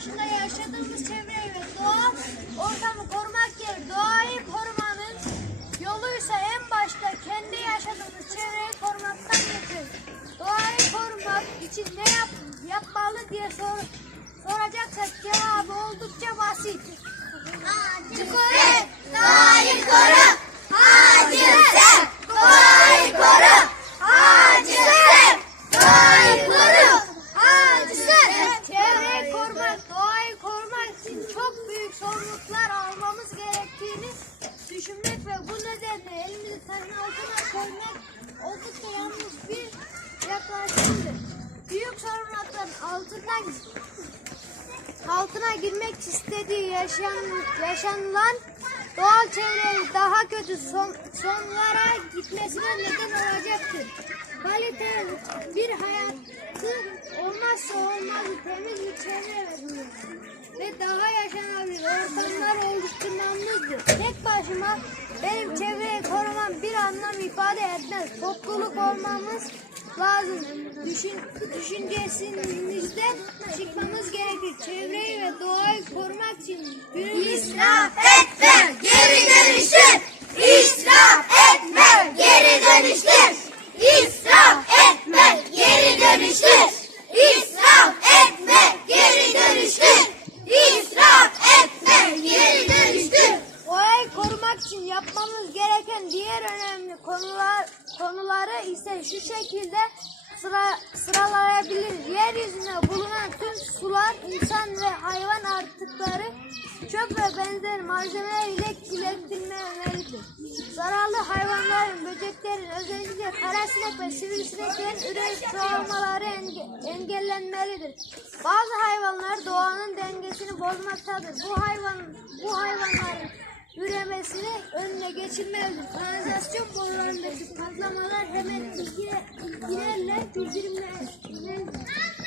başında yaşadığımız çevreyi ve doğal ortamı korumak yerine doğayı korumanın yoluysa en başta kendi yaşadığımız çevreyi korumaktan geçer. Doğayı korumak için ne yap, yapmalı diye sor, soracaksak cevabı oldukça basit. Ağacı koru, doğayı koru. Ağacı sev, doğayı koru. Ağacı sev, doğayı koru. Ağacı sev. Çevreyi korumak, doğayı korumak için çok büyük sorumluluklar almamız gerektiğini düşünmek ve bu nedenle elimizi taşın altına koymak oldukça yalnız bir yaklaşımdır. Büyük sorumlulukların altından altına girmek istediği yaşan, yaşanılan doğal çevrenin daha kötü son, sonlara gitmesine neden olacaktır. Kaliteli bir hayatı olmazsa olmazı temiz bir çevre ve, ve daha yaşanabilir ortamlar oluşturmamızdır. Tek başıma benim çevreyi korumam bir anlam ifade etmez. Topluluk olmamız lazım. Düşün, düşüncesinizden çıkmamız gerekir. Çevreyi ve doğayı korumak için İsraf önemli konular konuları ise şu şekilde sıra, sıralayabiliriz. Yeryüzünde bulunan tüm sular, insan ve hayvan artıkları çöp ve benzer malzemeler ile kirletilmemelidir. Zararlı hayvanların, böceklerin, özellikle karasinek ve sivrisineklerin üre çoğalmaları enge- engellenmelidir. Bazı hayvanlar doğanın dengesini bozmaktadır. Bu hayvan bu hayvanların üremesini önüne geçirmelidir. Kanalizasyon borularındaki patlamalar hemen ilgile- ilgilerle bildirilmelidir.